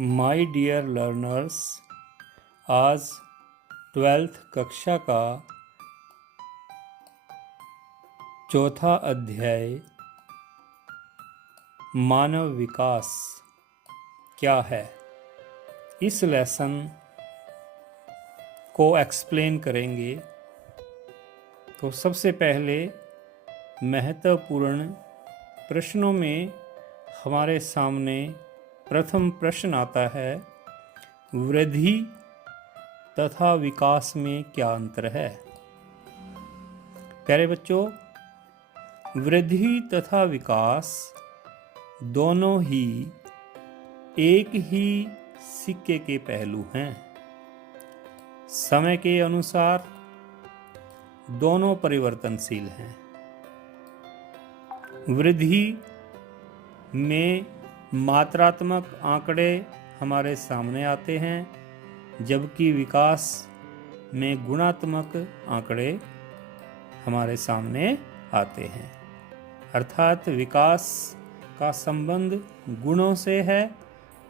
My dear learners, आज 12th कक्षा का चौथा अध्याय मानव विकास क्या है, इस लेसन को एक्सप्लेन करेंगे। तो सबसे पहले महत्वपूर्ण प्रश्नों में हमारे सामने प्रथम प्रश्न आता है, वृद्धि तथा विकास में क्या अंतर है। प्यारे बच्चों, वृद्धि तथा विकास दोनों ही एक ही सिक्के के पहलू हैं। समय के अनुसार दोनों परिवर्तनशील हैं। वृद्धि में मात्रात्मक आंकड़े हमारे सामने आते हैं, जबकि विकास में गुणात्मक आंकड़े हमारे सामने आते हैं। अर्थात विकास का संबंध गुणों से है,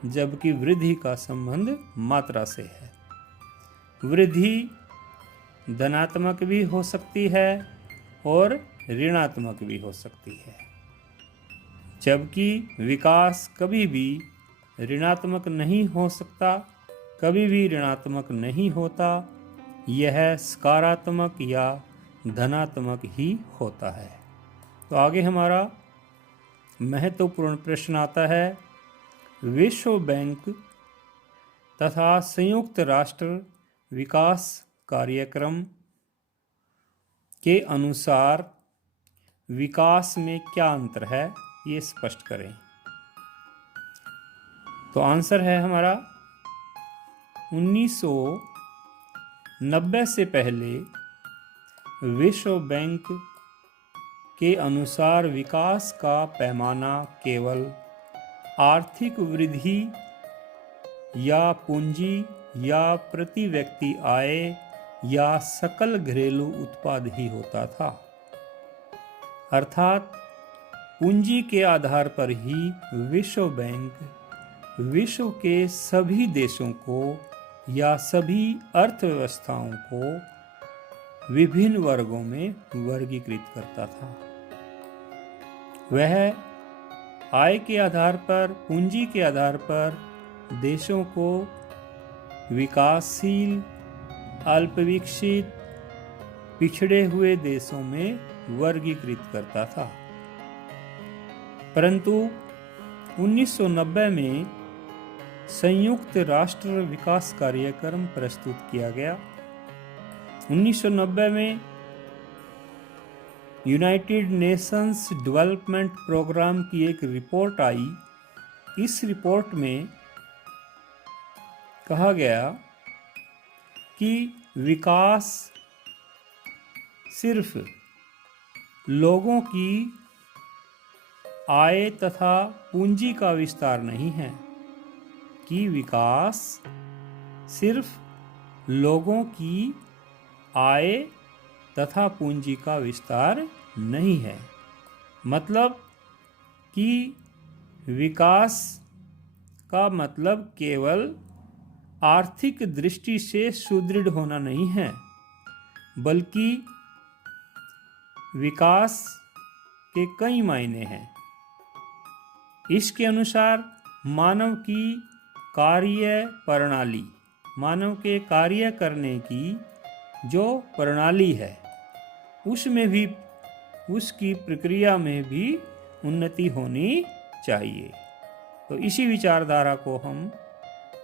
जबकि वृद्धि का संबंध मात्रा से है। वृद्धि धनात्मक भी हो सकती है और ऋणात्मक भी हो सकती है, जबकि विकास कभी भी ऋणात्मक नहीं हो सकता, कभी भी ऋणात्मक नहीं होता। यह सकारात्मक या धनात्मक ही होता है। तो आगे हमारा महत्वपूर्ण प्रश्न आता है, विश्व बैंक तथा संयुक्त राष्ट्र विकास कार्यक्रम के अनुसार विकास में क्या अंतर है, ये स्पष्ट करें। तो आंसर है हमारा 1990 से पहले विश्व बैंक के अनुसार विकास का पैमाना केवल आर्थिक वृद्धि या पूंजी या प्रति व्यक्ति आय या सकल घरेलू उत्पाद ही होता था। अर्थात पूंजी के आधार पर ही विश्व बैंक विश्व के सभी देशों को या सभी अर्थव्यवस्थाओं को विभिन्न वर्गों में वर्गीकृत करता था। वह आय के आधार पर, पूंजी के आधार पर देशों को विकासशील, अल्पविकसित, पिछड़े हुए देशों में वर्गीकृत करता था। परंतु 1990 में संयुक्त राष्ट्र विकास कार्यक्रम प्रस्तुत किया गया। 1990 में यूनाइटेड नेशंस डेवलपमेंट प्रोग्राम की एक रिपोर्ट आई। इस रिपोर्ट में कहा गया कि विकास सिर्फ लोगों की आय तथा पूंजी का विस्तार नहीं है, कि विकास सिर्फ लोगों की आय तथा पूंजी का विस्तार नहीं है। मतलब कि विकास का मतलब केवल आर्थिक दृष्टि से सुदृढ़ होना नहीं है, बल्कि विकास के कई मायने हैं। इसके अनुसार मानव की कार्य प्रणाली, मानव के कार्य करने की जो प्रणाली है, उसमें भी, उसकी प्रक्रिया में भी उन्नति होनी चाहिए। तो इसी विचारधारा को हम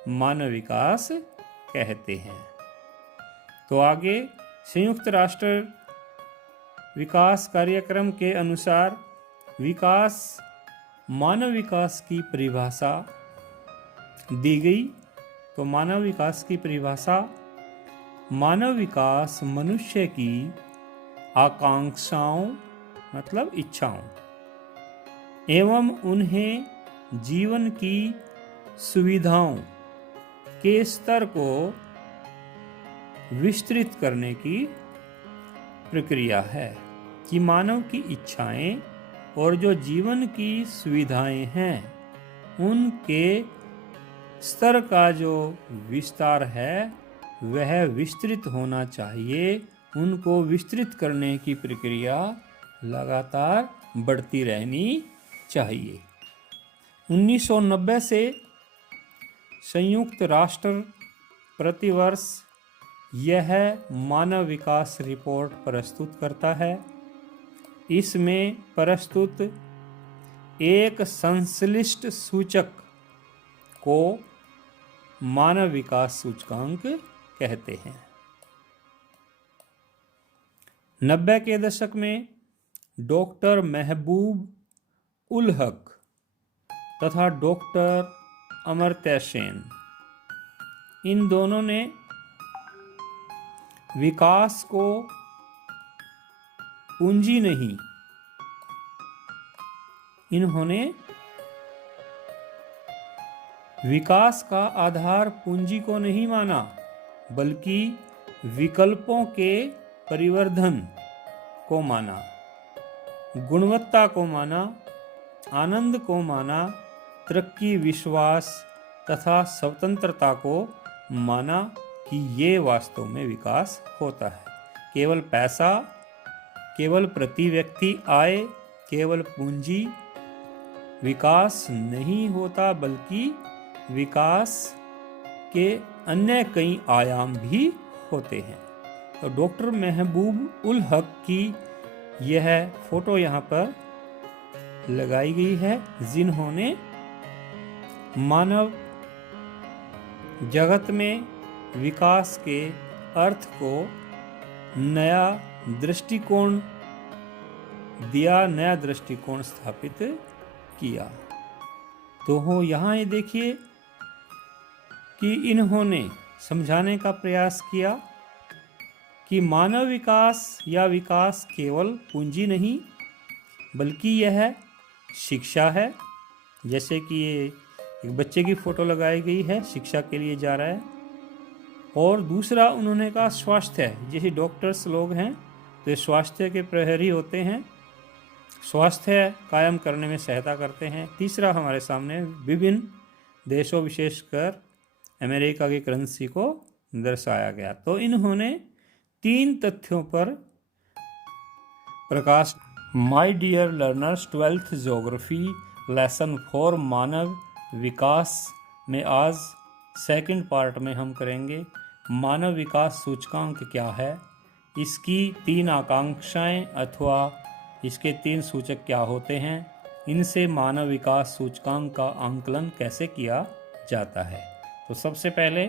मानव विकास कहते हैं। तो आगे संयुक्त राष्ट्र विकास कार्यक्रम के अनुसार विकास, मानव विकास की परिभाषा दी गई। तो मानव विकास की परिभाषा, मानव विकास मनुष्य की आकांक्षाओं मतलब इच्छाओं एवं उन्हें जीवन की सुविधाओं के स्तर को विस्तृत करने की प्रक्रिया है। कि मानव की इच्छाएं और जो जीवन की सुविधाएं हैं, उनके स्तर का जो विस्तार है वह विस्तृत होना चाहिए। उनको विस्तृत करने की प्रक्रिया लगातार बढ़ती रहनी चाहिए। 1990 से संयुक्त राष्ट्र प्रतिवर्ष यह मानव विकास रिपोर्ट प्रस्तुत करता है। इसमें प्रस्तुत एक संश्लिष्ट सूचक को मानव विकास सूचकांक कहते हैं। 90 के दशक में डॉक्टर महबूब उल हक तथा डॉक्टर अमर्त्य सेन, इन दोनों ने विकास को पूंजी नहीं, इन्होंने विकास का आधार पूंजी को नहीं माना, बल्कि विकल्पों के परिवर्धन को माना, गुणवत्ता को माना, आनंद को माना, तरक्की, विश्वास तथा स्वतंत्रता को माना कि ये वास्तव में विकास होता है। केवल पैसा, केवल प्रति व्यक्ति आय, केवल पूंजी विकास नहीं होता, बल्कि विकास के अन्य कई आयाम भी होते हैं। तो डॉक्टर महबूब उल हक की यह फोटो यहाँ पर लगाई गई है, जिन्होंने मानव जगत में विकास के अर्थ को नया दृष्टिकोण दिया, नया दृष्टिकोण स्थापित किया। तो यहाँ ये देखिए कि इन्होंने समझाने का प्रयास किया कि मानव विकास या विकास केवल पूंजी नहीं, बल्कि यह शिक्षा है। जैसे कि ये एक बच्चे की फोटो लगाई गई है, शिक्षा के लिए जा रहा है। और दूसरा उन्होंने कहा स्वास्थ्य है। जैसे डॉक्टर्स लोग हैं तो ये स्वास्थ्य के प्रहरी होते हैं, स्वास्थ्य कायम करने में सहायता करते हैं। तीसरा हमारे सामने विभिन्न देशों, विशेषकर अमेरिका की करेंसी को दर्शाया गया। तो इन्होंने 3 तथ्यों पर प्रकाश। My dear learners, 12th geography lesson 4 मानव विकास में आज सेकंड पार्ट में हम करेंगे मानव विकास सूचकांक क्या है, इसकी 3 आकांक्षाएं अथवा इसके 3 सूचक क्या होते हैं, इनसे मानव विकास सूचकांक का आंकलन कैसे किया जाता है। तो सबसे पहले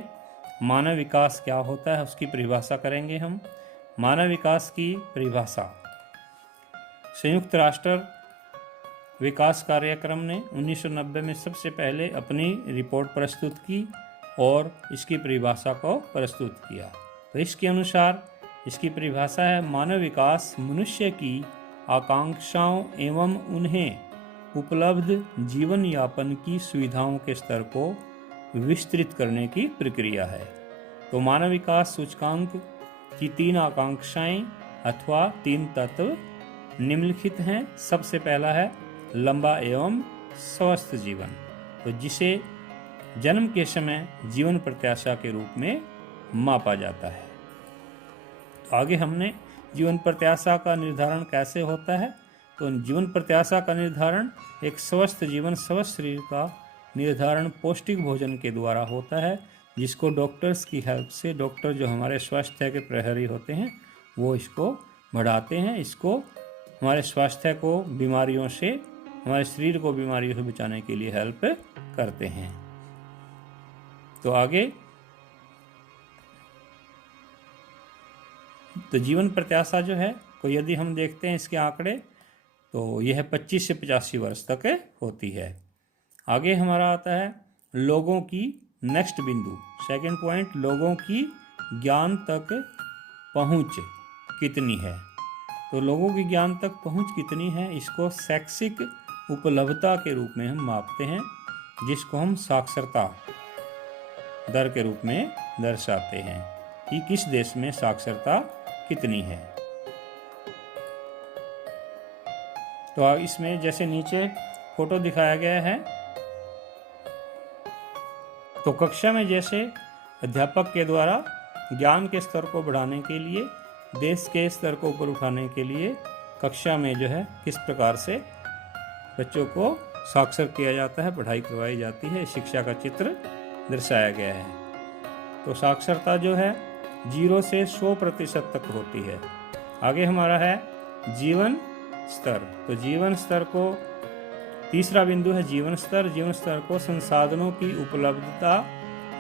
मानव विकास क्या होता है उसकी परिभाषा करेंगे हम। मानव विकास की परिभाषा संयुक्त राष्ट्र विकास कार्यक्रम ने 1990 में सबसे पहले अपनी रिपोर्ट प्रस्तुत की और इसकी परिभाषा को प्रस्तुत किया। तो इसके अनुसार इसकी परिभाषा है, मानव विकास मनुष्य की आकांक्षाओं एवं उन्हें उपलब्ध जीवन यापन की सुविधाओं के स्तर को विस्तृत करने की प्रक्रिया है। तो मानव विकास सूचकांक की 3 आकांक्षाएं अथवा 3 तत्व निम्नलिखित हैं। सबसे पहला है लंबा एवं स्वस्थ जीवन, तो जिसे जन्म के समय जीवन प्रत्याशा के रूप में मापा जाता है। तो आगे हमने जीवन प्रत्याशा का निर्धारण कैसे होता है, तो जीवन प्रत्याशा का निर्धारण एक स्वस्थ जीवन, स्वस्थ शरीर का निर्धारण पौष्टिक भोजन के द्वारा होता है, जिसको डॉक्टर्स की हेल्प से, डॉक्टर जो हमारे स्वास्थ्य के प्रहरी होते हैं वो इसको बढ़ाते हैं, इसको हमारे स्वास्थ्य को बीमारियों से, हमारे शरीर को बीमारियों से बचाने के लिए हेल्प करते हैं। तो आगे तो जीवन प्रत्याशा जो है को यदि हम देखते हैं इसके आंकड़े, तो यह 25 से 85 वर्ष तक होती है। आगे हमारा आता है लोगों की नेक्स्ट बिंदु, सेकंड पॉइंट, लोगों की ज्ञान तक पहुंच कितनी है। तो लोगों की ज्ञान तक पहुंच कितनी है, इसको शैक्षिक उपलब्धता के रूप में हम मापते हैं, जिसको हम साक्षरता दर के रूप में दर्शाते हैं कि किस देश में साक्षरता कितनी है। तो इसमें जैसे नीचे फोटो दिखाया गया है, तो कक्षा में जैसे अध्यापक के द्वारा ज्ञान के स्तर को बढ़ाने के लिए, देश के स्तर को ऊपर उठाने के लिए कक्षा में जो है किस प्रकार से बच्चों को साक्षर किया जाता है, पढ़ाई करवाई जाती है, शिक्षा का चित्र दर्शाया गया है। तो साक्षरता जो है 0 से 100% तक होती है। आगे हमारा है जीवन स्तर। तो जीवन स्तर को तीसरा बिंदु है जीवन स्तर। जीवन स्तर को संसाधनों की उपलब्धता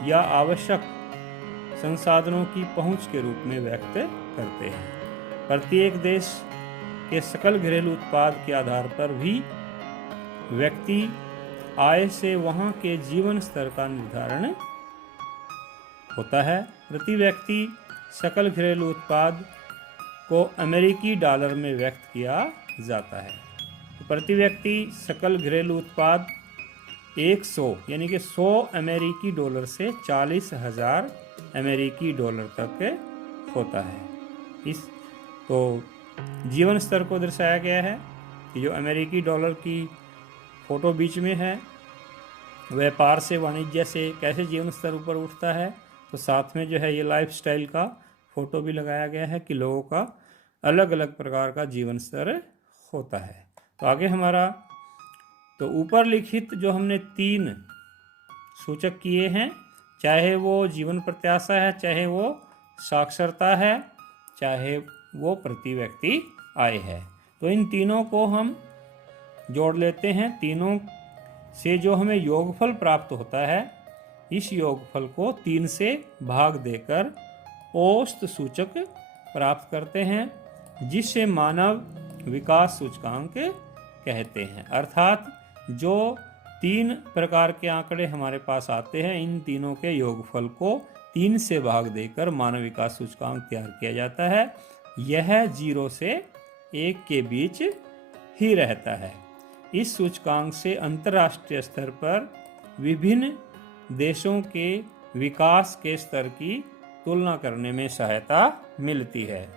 या आवश्यक संसाधनों की पहुंच के रूप में व्यक्त करते हैं। प्रत्येक देश के सकल घरेलू उत्पाद के आधार पर भी व्यक्ति आय से वहां के जीवन स्तर का निर्धारण होता है। प्रति व्यक्ति सकल घरेलू उत्पाद को अमेरिकी डॉलर में व्यक्त किया जाता है। तो प्रति व्यक्ति सकल घरेलू उत्पाद 100 यानी कि 100 अमेरिकी डॉलर से 40,000 अमेरिकी डॉलर तक होता है। इस तो जीवन स्तर को दर्शाया गया है कि जो अमेरिकी डॉलर की फोटो बीच में है, व्यापार से वाणिज्य से कैसे जीवन स्तर ऊपर उठता है। तो साथ में जो है ये लाइफस्टाइल का फोटो भी लगाया गया है कि लोगों का अलग अलग प्रकार का जीवन स्तर होता है। तो आगे हमारा तो ऊपर लिखित जो हमने 3 सूचक किए हैं, चाहे वो जीवन प्रत्याशा है, चाहे वो साक्षरता है, चाहे वो प्रति व्यक्ति आय है, तो इन तीनों को हम जोड़ लेते हैं। तीनों से जो हमें योगफल प्राप्त होता है, इस योगफल को 3 से भाग देकर औसत सूचक प्राप्त करते हैं, जिसे मानव विकास सूचकांक कहते हैं। अर्थात जो 3 प्रकार के आंकड़े हमारे पास आते हैं, इन तीनों के योगफल को 3 से भाग देकर मानव विकास सूचकांक तैयार किया जाता है। यह 0 से 1 के बीच ही रहता है। इस सूचकांक से अंतर्राष्ट्रीय स्तर पर विभिन्न देशों के विकास के स्तर की तुलना करने में सहायता मिलती है।